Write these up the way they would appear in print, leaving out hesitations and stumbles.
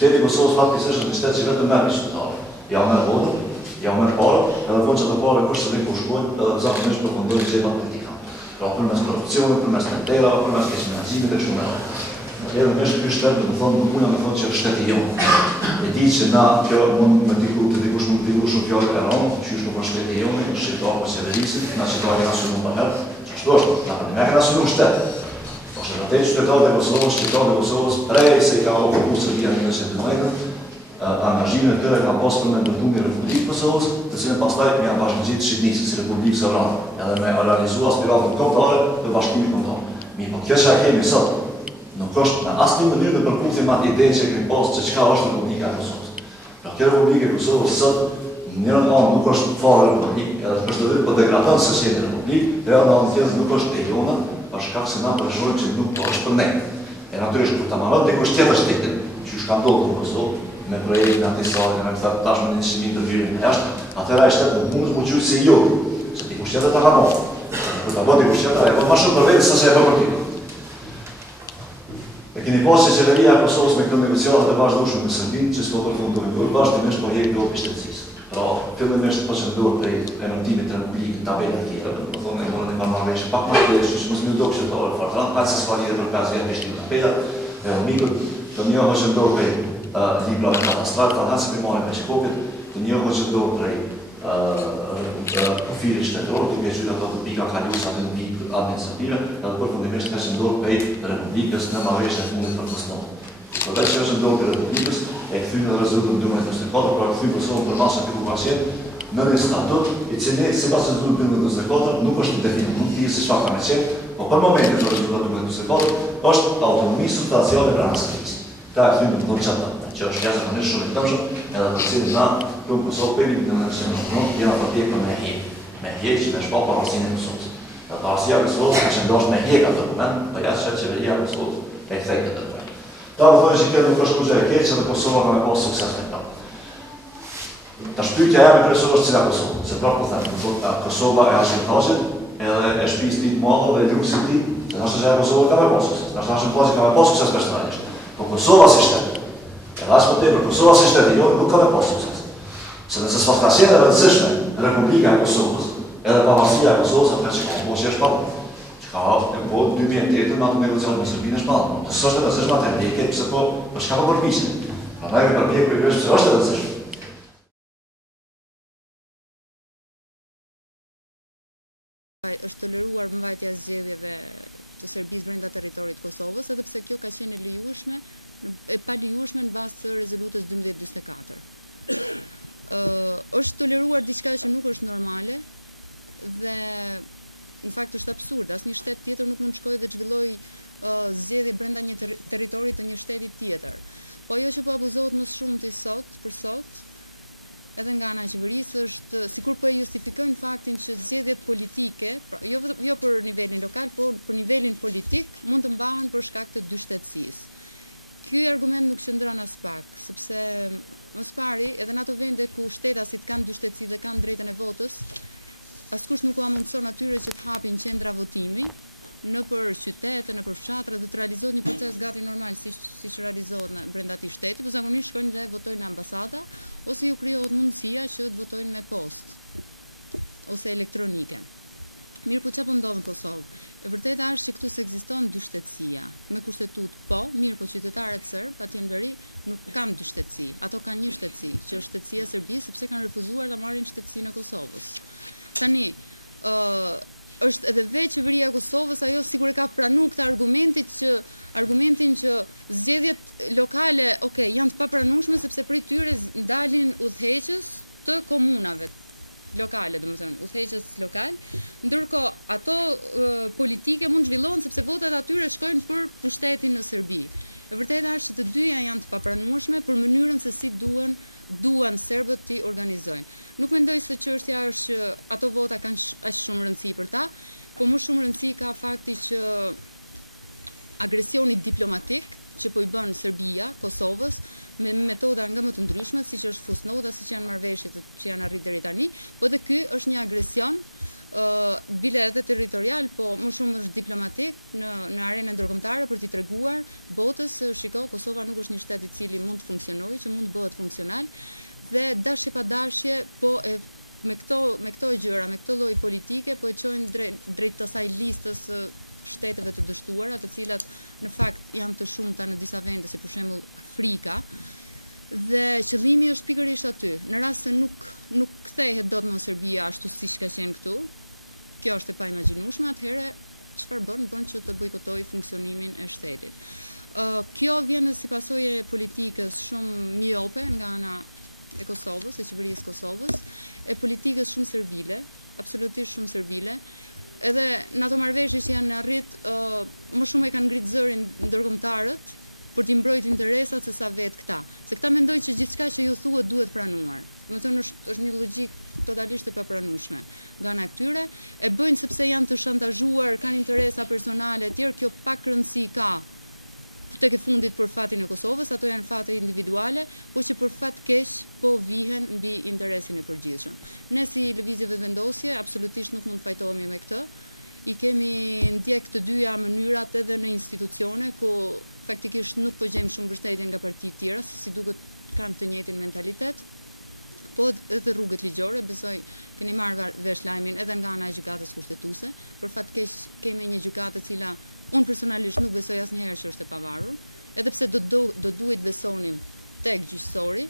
Shteti i Kosovës faktikisht është një shtet që vetëm merr qytetarë. Ja merr votën, ja merr parë, edhe vonë çdo parë për shërbim po shkojnë, edhe zakonisht përfundojnë çepa politika. Pra përmes korrupsionit, përmes tenderave, përmes keqmenaxhimit e shumë më. Edhe është ky shtet, do të thonë, nuk mund të thonë që është shteti jonë. E di që na kjo mund me dikush mund të diku shumë fjalë e rëndë, qysh nuk është shteti jonë, shqiptar po Severisit, na shqiptarë janë shumë më herë. Çfarë është? Na kanë më kanë shumë shtet. Vërtet qytetarët e Kosovës, shqiptarët e Kosovës, prej se i ka okupuar Serbia në 1990, angazhimin e tyre kanë pasur me ndërtumin e Republikës Kosovës, të cilën pastaj janë bashkëngjitur Shqipërisë së Republikës së Vranës, edhe me realizuar aspiratën kombëtare të bashkimit kombëtar. Mirë, kjo që kemi sot, nuk është në asnjë mënyrë të përputhje me atë idenë që kemi pasur se çka është Republika e Kosovës. Pra kjo Republikë e Kosovës sot në një anë nuk është fare republikë, edhe është edhe po degradon se si republikë, dhe në anë tjetër nuk është e jona, për shkak se na përshkruajnë që nuk është për ne. E natyrisht kur ta marrë dikush tjetër shtetin, që ka ndodhur në Kosovë, me projektin antisale, me këtë tashmë 100.000 ndërhyrje në jashtë, atëherë ai shtet nuk mund të gjujë se jo, se dikush tjetër ta ka marrë. Kur ta bëj dikush tjetër, ai po më shumë për vetë se sa e bën për ti. E keni pasur qeveria e Kosovës me këtë negociatat e vazhdueshme me Serbinë, që s'po përfundojnë, vazhdimisht po jep lopë shtetsisë. Pra, fillimisht po çndrohet prej emërtimit të Republikës tabela tjetër, do thonë e morën e marrëveshje pak më të shësh mos më dukshë të orë fartran, ka se s'ka një përkazje në shtim tabela, e unikut të një hoqë ndorë prej libra të katastrat, të hanë se për marrën e shkopit, të një hoqë ndorë prej profili shtetëror, të me qytet të pika kalusat në pikë administrative, edhe përfundimisht të ndorë prej Republikës në marrëveshje të mundit për Kosovë. Përta që është ndorë për Republikës, e këthynë në rezultën 2024, pra këthynë Kosovën për masën të kupacijet, në një statut, i cili, si pas rezultën 2024, nuk është definit, nuk t'i se shfaka me qenë, po për momentin në rezultën 2024, është autonomi substanciale për anësëris. Ta e këthynë në qëtë, që është jashtëzakonisht shumë i tëmshëm, edhe të cilin na, këmë Kosovë përin në nëse jena përtjekën me hje. Me hje që me shpa parasinë e Kosovës. Dhe parasia e Kosovës ka qëndosh me hje ka të dokument, për jashtë shetë qeveria e Kosovës e këthejtë të dokument. Ta më thojnë që këtë nuk është kuqe e keqë, që dhe Kosova ka me pasë sukses me ta. Ta shpytja e me kresor është cila Kosova, se prapë po thënë, Kosova e ashkentajit, edhe e shpis ti të muallo dhe e drusit ti, se nashtë që e Kosova ka me pasë sukses, nashtë nashtë në ka me pasë sukses personalisht. Po Kosova si shtetë, edhe asë po tepër, Kosova si shtetë, jo, nuk ka me pasë sukses. Se nëse s'pas ka qenë e rëndësishme Republika e Kosovës, edhe pavarësia e Kosovës, atër që ka po që është papë. Ka po 2008 në atë negociat me Serbinë është madhë. Të së është e rëndësishme atë e vjeke, pëse po shka po përpiqen. Pra në e përpjek për i përshë pëse është e rëndësishme. Është toleruar mbajtja e zgjedhjeve të Serbisë brenda territorit të Kosovës, edhe pse kjo ka qenë e palejueshme në bazë të rezolutës 1244. Është toleruar diçka që nuk është normale dhe në fakt është absurd, asnjë shtet tjetër nuk mund të shkojë dhe të zhvillojë zgjedhje brenda një territori të një shteti tjetër. Po ajo që po abuzohet më shumë për sot, edhe nga ana e qeverisë është sikur po e justifikojnë faktin që zgjedhjet politike, pra, jo për nivelin lokal, por për nivelin politik, mund të mbahen për shkak të dyshtetësisë. Ky argument nuk qëndron as pak, sepse mos pari, edhe në ato vende ku shtetasit kanë dyshtetësi dhe kanë drejtën e votës, askush nuk u amundson atyre që të hapin qendra votimi në për qytete, në për fshatra dhe të realizohet një proces gati normal si që realizohet brenda atij shteti, po zakonisht shkojnë dhe votojnë në ambasada ose ju krijohet mundësia që të votojnë me post ose elektronike. Mirë, po çfarë po ndodh në Kosovë? E vërteta është që këtu s'ekziston dyshtetësia. Me kushtetut po, mirë, po qytetarët serb aty në veri nuk kanë dyshtetësi. Ato kanë një shtetësi, që është shtetësia e Serbisë, sepse kanë refuzuar ta marrin shtetësinë e Kosovës. Tani, është edhe vetë qeveria e Kosovës ajo sigur e ka pranuar këtë argumentin që zgjedhjet lokale, janë të papranueshme sepse prej tyre ndalin udhëheqës të komunave lokale, domethënë udhëheqës lokal, ndërkohë ato politike mund zhvillohen sepse votat atyre shkojnë për pushtetin në Serbi. E vërteta është që të dyja janë të papranueshme për mënyrën se si duan serbët t'i organizojnë. Nuk mendoj se çështja është që ato vota kanë aq shumë rëndësi për ta, po më shumë rëndësi ka fakti që agresioni diplomatik që po i bën Serbia Kosovës me metoda nga më të ndryshme, siç është fusnota, siç janë marrëveshjet që janë arrit deri tani, po edhe ky është një agresion bile edhe territorial, po më shumë është diplomatik në arenën ndërkombëtare për t'i treguar botës se shiko, Kosova nuk është një shtet i cili mund të funksionojë, që mund të bëhet funksional, dhe dashje pa dashje, po me këto gjëra, me këtë lloj politike, po e çojnë drejt asaj listës shteteve të dështuara, të cilat në fakt janë të shumta në disa vende, si për shembull Afrika. Dhe qëllimi është pikërisht aty. Në rast se nuk kthehet dot në Serbia ashtu siç ka qenë këtu, kjo është e paimagjinueshme, atëherë çfarë bën? Bën që të bojkotojë funksionimin e shtetit. Kjo vjen si pasojë e politikës shumë miope nga ana e Kosovës, e qeverisë Kosovës, e politikës shumë servile, absolutisht shumë servile. Edhe në ato marrëveshje që janë arrit, më shumë e kanë ngritë zërin ndërkombëtarët për t'i mbrojt interesat se sa vetë këta. Se këta mendojnë që gjithçka që ju thuhet duhet pranuar. Do të thonë është një logjik totalisht e papranueshme nga ana e këtyre, e bëjnë sepse janë të shantazhuar, kanë interesa personale e tjerë, kjo pak rëndësi ka tek e fundit për fatin e Kosovës, ato janë fate individuale, po që për fat keq po vihen mbi interesin e përgjithshëm. Ne si lëvizje vetëvendosje absolutisht nuk mund të pajtohemi me këtë. I kemi ndjek të dyja mënyrat edhe në institucione ku faktikisht nuk po gjejmë shumë mbështetje nga partitë tjera, si duket kanë të njëjtin mentalitet, po edhe rrugët ligjore, besoj keni marrë vesh lajmin edhe nga ana e gjykatës kushtetuese, për fat keq kemi një gjykatë e cila unë personalisht nuk besoj asnjëherë që është e pavarur, edhe pse do duhet besonim tek gjyqësori,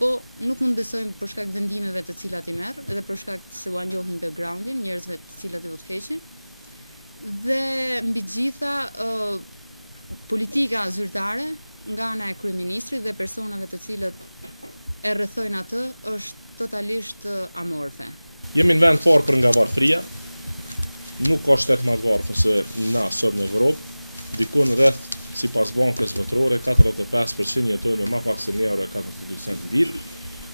po nuk mund besojmë për shkak vendimeve të cilat i merr, edhe për shkak se u njohim backgroundin, njerëzve të cilat do të heqin. Dhe mbi gjitha politika zyrtare nga ana e kryeministrit dhe personave të cilët e rrethojnë atë është totalisht amorfe. Jemi në vend parë për nga varfëria, nuk ka shtet më të varfër se na sot në Evropë, dikun rreth sipas bankës botërore 45% jetojnë me më pak se 1 euro e 42 cent në ditë,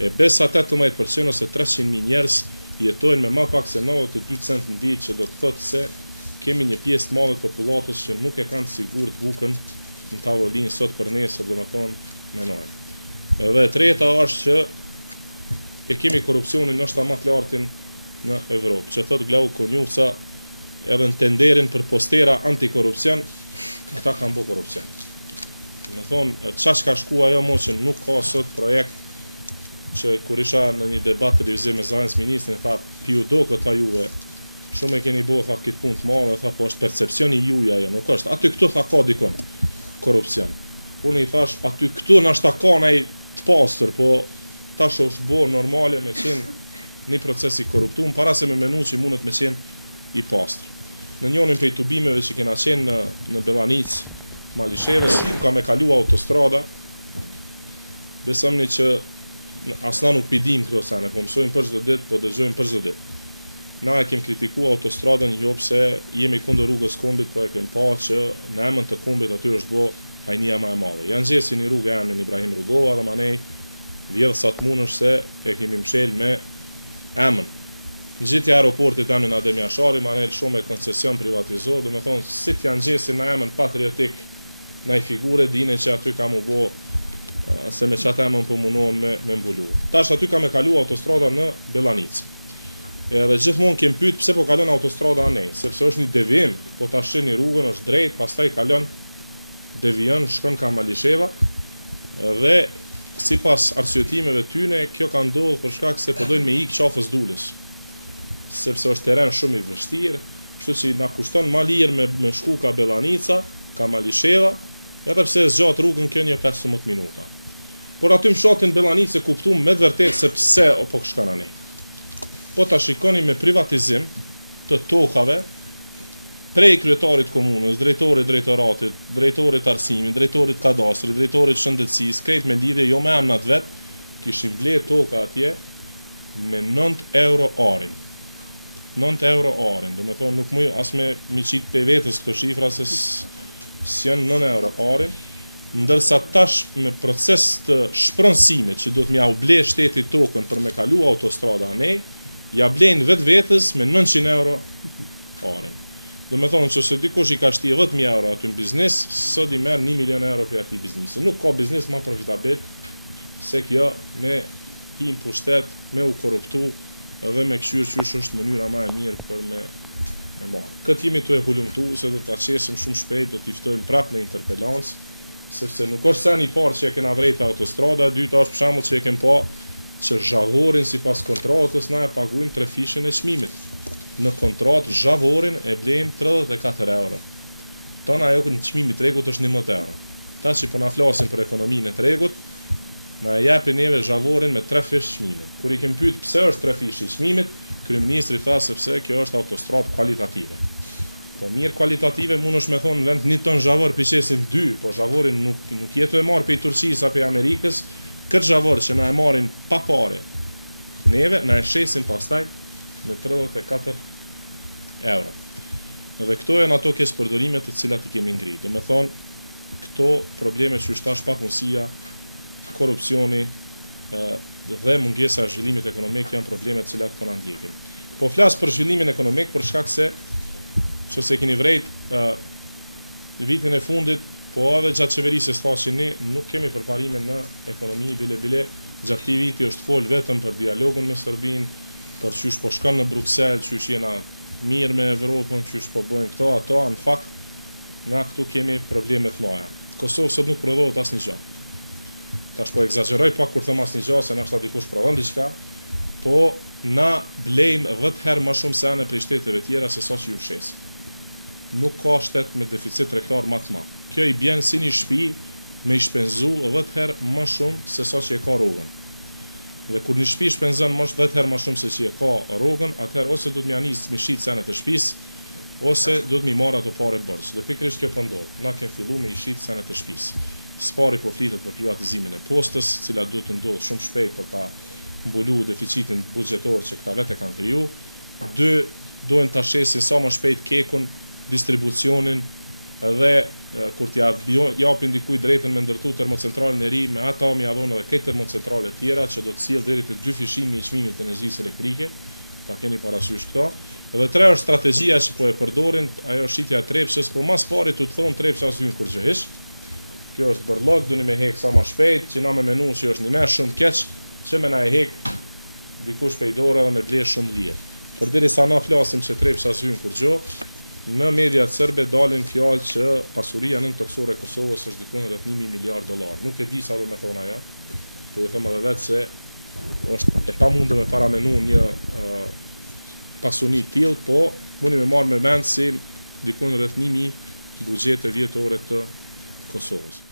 e besa 18% ose 300.000 njerëz jetojnë me më pak se 92 cent në ditë, që do të thotë se kemi një pjesë të madhe të popullatës që nuk e kanë të sigurt bukën në tavolinë sot për nesër, domethënë menojnë. Edhe e treta është që e kemi korrupsionin ndoshta më të lartin në Evropë, që thotë Glau Konjufca, edhe në tenderin për postera antikorrupsion, ata kanë bërë korrupsion. Me thonë, çfarë ka shku ajo mo që nuk ka sot projekt, që kur isha në një debat televiziv me zëvendës ministrin, tha, piu do këta juve, shumë e keni bërë, tha, këtë punë të madhe, tha, po është percepcioni juaj ajo, nuk është. Aty këtu tha ka dikon korrupsion. Unë i thash, aty këtu nashta ka nej të pastër, po tash është bërë normale me qenë një proces i korruptuar, para se me menu që mundet me qenë i pastër. Në njënin prej tubimeve që kena qenë në Bellanic, Malishevës, ka me kalu autostrada, besëmni që asna nuk pidim këto sene, po mësojmë për çdo ditë, po dëgjojmë për çdo ditë. Na e kem kritiku autostradën jo pse jemi kundër rrugës kombit, po e kem pa që në emën të kombit aty është bo hajnia më e madhe. Janë gjesi një rrugë e emrin Ibrahim Rugova dhe manej vjedhë sa të munësh se e kemi mshel me emën. Në gjithë aeroportit emrin Adem Jashari, manej shumë e koncesion privatizohet, do me thonë, si të janë gjesi në emën patriotik në i figure, dine që aty ka mu bo se me qatë emën për munohen me mbulu. Tash aty ka me kalu autostrada në Bellanic. Edhe gjithmonë kem pyet pse po kalon autostrada anej, sepse është një devijim, po ta shihni rrugën është drejt, pastaj kalon devijon, shkon ka Malisheva, dhe sipas arsyetimeve tyne kjo ka ndodhur për shkak se po dojnë me ik qafës Dulës, sepse është terren shumë i vështirë, kështu që na kushton më lirë me shku ka Bellanica, ka Malisheva, edhe pse zgjat rrugën kjo një 15 minuta. Por aty më shotin Bellanica e kuptuam me vërtet se pse po shkon anej. Po ta shikoni me privatizim të tokave prej kryetarit komunës, drejtorit drejtoratit, drejtorit arsimit, drejtorit kadastrit, drejtorit shëndetësisë, krejt me lidhje jo me emnat vet, kishin bler toka atje me 9 euro arin. 9 euro arin, do me thonë nuk muj as me mi qit pe vetës këto shifra se s'janë 9 euro arin, ndërsa tash me proces të shpronësimit që do të mja u ble shtetit tokën për me kalu autostrada anej, ja blejnë vetë vetës me 900 euro arin. Do me thonë që se dikush i ka shti 10.000 euro aty në biznes, sot i merë 1 milion euro për ati biznisi. Nuk ka biznes ma profitabel se kjo me him pushtet, me u korruptu dhe me këshyrë që është mënyra ma e mirë për me marë. Këtë jemi të e hulumtu, se do të aqesim shumë shpejt, do t'i ftojmë prapë në interpelancë, sepse nuk është sen i parë që e kena vrejtë autostrada, e dyta është për shembull që e kem pa që zhavorin si pas kontratës na e paguim 3 fishën e çmimit. Në kontratë zhavorin e blejmë 34 euro. Tona ajo në çmimi i tregut është 11 euro. Ta që po na flasim për ekonominë e tregut, na e japin neve zhavorin me 3 fish çmimit. Kur i kem pyet pse është 3 fish i çmimit, kryeministri tha sepse kjo është autostradë kualitative. Po mirë kualitative mund është me thonë në vend 1 ton zhavor piqesin 2, po zhavorin nuk jetu e marë për i Turqisë apo i Amerikës, këtë zhavor që na e marrin pa pare, neve na e shesin pastaj me 34 euro. Dhe këto janë ato keq përdorimet të cilat i kemi ngritur. Do me thonë, këto probleme që është tash papunësia, korrupsioni dhe mungesa e zhvillimit ekonomik janë probleme të cilat po na ndjekin. Po flas për zhvillimin ekonomik për shkak se se keni vrejt vitin e fundit, po edhe gjatë qeverisjes thashin ne nuk kemi përparime në ekonomi, bile gjatë këtij viti është fol vetëm për dialogun me Serbinë, për qysh po shkon në Bruksel, qysh jena mirë me Evropën, qysh po bojnë këto, ato, në fakt, nga këtu kemi probleme të mëdha. Kosovë sot nuk prodhohet asnjë gjë. Tash po egzagjeroj pak kur them asnjë gjë, se nashta dikush prodhon diçka, po na blejmë 10 herë më shumë se anë prej shteteve tjera se sa që ju shesin. Nuk ka shtet me deficit tregtar më të madh. Kjo i bjen si një shtëpi me i shpenzu 10 herë më shumë se sa që e ka rrogën. Dhe kur një shtëpi shpenzon 10 herë më shumë se që e ka rrogën, atëherë ose do të më anis me shit senet e shtëpisë, ose do të më marr ato parë borxh. Dhe pikërisht kjo po ndodh. Na kemi filluar me i shit senet e shtëpisë. Spari po flitet për privatizimin e postës, cila duhet të ndodhë shumë shpejt për ta mbulu deficitin buxhetor që këta vetë kanë kriju. 2 duhen ta shesin sa më shpejt kekun, distribucionin dhe kur t'ja japin dikujt drejtën me ndërtu termocentralën e ri, me ata mi avon edhe këtë termocentrale tjera që do të sjellë deri te 2 fishimi i çmimit të energjisë elektrike, ta keni parasysh këto. Dhe 3 është strategjia që po e përdorin, ajo shitja e trepshës, po mas pari tu të thon trepsha as hyn kur gjëhish. Kjo është bërllog, duni me hek sa më shpejt, që na me menu që është një merr shumë keq, që me na e hek dikush pe i dorë dhe me ble shumë lirë. Përderisa na flasim që trepsha as hyn kur gjë, në mediat serbe dalin fjalë që pasuria nën toksore e Kosovës është diku rreth $1 miliard. Nuk e di sa do me thonë ajo, po ju them edhe vetë se është e pamundur me paramenu një pasuni të tillë, po mundi me marrë me mend si diku rreth 1000 buxhete vjetore të Kosovës.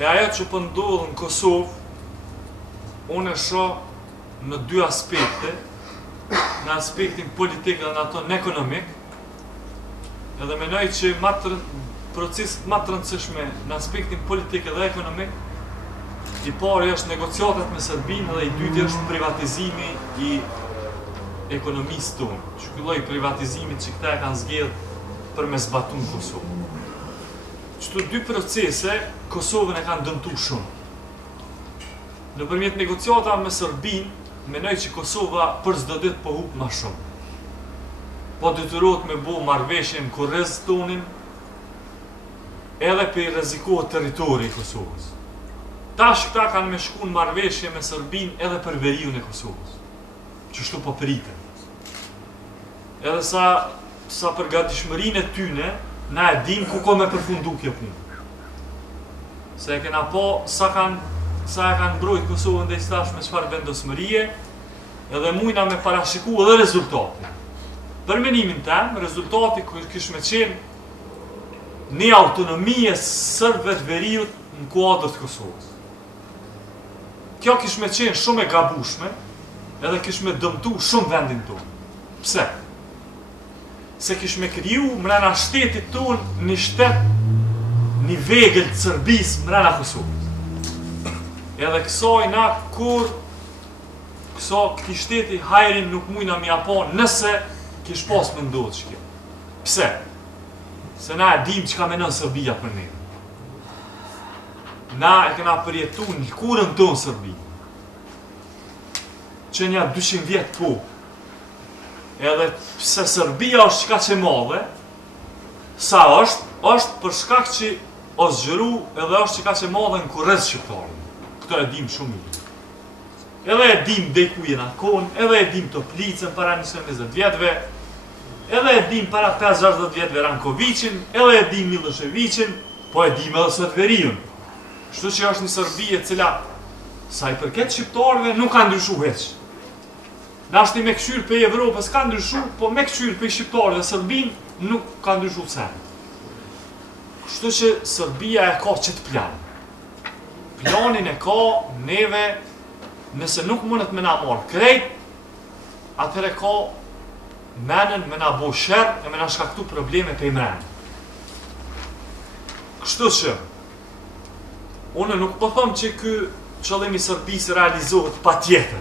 E ajo që po ndodh në Kosovë, unë e shoh në 2 aspekte, në aspektin politik dhe në ato në ekonomik, edhe menoj që proceset më të rëndësishme në aspektin politik dhe ekonomik, i pari është negociatat me Serbinë dhe i dyti është privatizimi i ekonomisë tonë. Që ky lloj privatizimi që këta e kanë zgjedhë për me zbatu në Kosovë. Qëto 2 procese, Kosovën e kanë dëmtu shumë. Nëpërmjet negociatave me Serbinë, menoj që Kosova për çdo ditë po hub më shumë. Po detyrohet me bo marrëveshjen kurrez tonin, edhe për i rrezikohet territori i Kosovës. Tash këta kanë me shku në marrëveshje me Serbinë edhe për veriun e Kosovës. Qështu po pritet. Edhe sa përgatishmërinë e tyne, na e dim ku ka me përfundu kjo punë. Se e kena po sa e kanë mbrojt Kosovën dhe i stash me çfarë vendosmërie, edhe mujna me parashiku edhe rezultati. Për menimin tem, rezultati kish me qenë një autonomie sërbëve të veriut në kuadrë të Kosovës. Kjo kish me qenë shumë e gabushme, edhe kish me dëmtu shumë vendin tonë. Pse? Se kish me kriju mrena shtetit tonë një shtet, një vegël të Serbisë mrena Kosovës. Edhe kësoj na kur këti shteti hajrin nuk mujna mi apo nëse kish pas më ndodhë që kjo. Pse? Se na e dim që ka menon Serbia për ne. Na e kena përjetu në kurën tonë Serbi. Që një 200 vjetë po. Edhe pse Serbia është qka që madhe, sa është, është për shkak që o zgjeru edhe është që ka që madhe në kurrez shqiptarën. Këto e dim shumë mirë. Edhe e dim dhe ku jena konë, edhe e dim Toplicën para 20 vjetëve, edhe e dim para 50-60 vjetëve Rankovicin, edhe e dim Miloševićin, po e dim edhe Sotveriju. Kështu që është një Serbi e cila, sa i përket shqiptarëve, nuk ka ndryshu heq. Dashti me këshyrë për Evropës ka ndryshu, po me këshyrë për shqiptarëve Serbin nuk ka ndryshu sen. Kështu që Serbia e ka qëtë plan. Planin e ka neve, nëse nuk mundet me na marrë krejt, atër e ka menën me na bo shërë e me na shkaktu probleme për imrenë. Kështu që, unë nuk po thëmë që ky qëllim i Serbisë realizohet pa tjetër.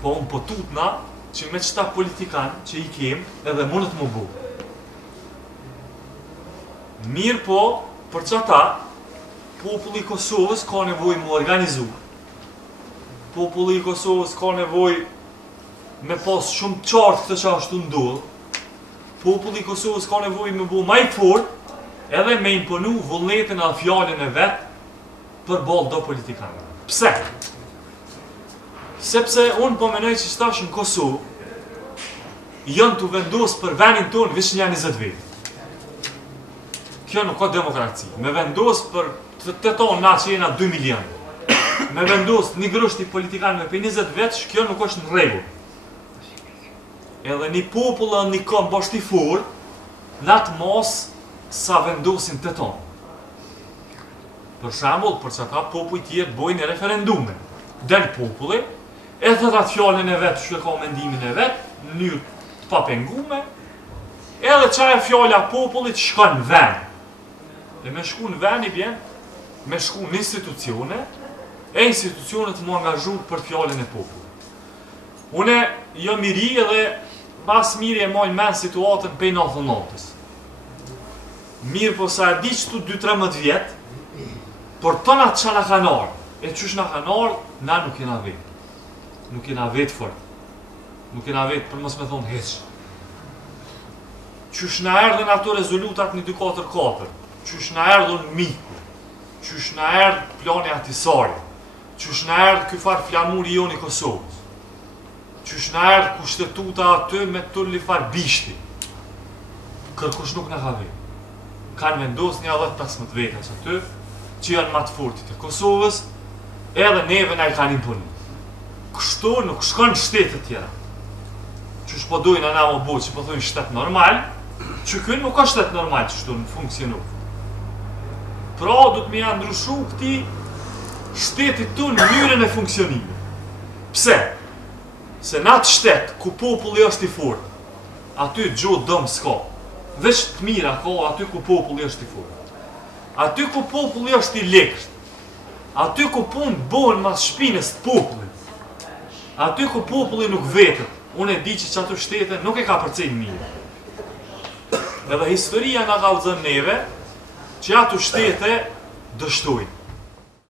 Po unë po tutna që me qëta politikan që i kem edhe mundet më bu. Mirë po, për qëta, populli i Kosovës ka nevoj më organizu. Populli i Kosovës ka nevoj me pas shumë qartë të që ashtu ndodhë. Populli i Kosovës ka nevoj me bu maj fort, edhe me imponu vullnetin e fjallën e vetë për balë do politikanë. Pse? Sepse unë po menoj që stash në Kosovë, jënë të vendosë për venin tonë vish një 20 vjetë. Kjo nuk ka demokraci. Me vendosë për të tonë na që jena 2 milion. Me vendosë një grështi politikanë me për 20 vjetë, kjo nuk është në regu. Edhe një popullë një kom bashkë i furë, në atë mosë sa vendosin të tonë. Për shambull, për që ta populli tjetë bojnë një referendume. Del populli, e thët atë fjallën e vetë, që e ka mendimin e vetë, në njërë të papengume, edhe qaj e fjalla popullit shka në vend. Dhe me shku në vend i bjen, me shku në institucione, e institucionet të mu angazhu për fjallën e popullit. Une jam i ri edhe pas miri e mojnë men situatën pej 99-ës. Mirë po sa e di që tu 2-13 vjetë, por tëna që na kanë ardhë, e qysh na kanë ardhë, na nuk jena vetë. Nuk jena vetë fërë. Nuk jena vetë për mos me thonë heqë. Qysh na erdhën ato rezolutat një 244, qysh na erdhën miku, qysh na erdhë plani atisari, qysh na erdhë ky farë flamuri joni Kosovës, qysh na erdhë kushtetuta aty me të li farë bishti. Kërkush nuk na ka vetë. Kanë vendos një 10-15 veta që aty, që janë matë fortit e Kosovës, edhe neve na i kanë imponu. Kështu nuk shkon shtetet tjera. Qysh po dojnë ana më bo që po thujnë shtet normal, që kënë nuk ka shtet normal që shtu në funksionu. Pra, du të me janë ndryshu këti shtetit të në njërën e funksionimit. Pse? Se në atë shtet, ku populli është i fort, aty gjotë dëmë s'ka. Veç të mira ka aty ku populli është i fort. Aty ku populli është i lekësht. Aty ku punë bënë mas shpinës të populli. Aty ku populli nuk vetët. Unë e di që ato shtete nuk e ka përcejnë mirë. Edhe historia nga kalëzën neve, që ato shtete dështojnë.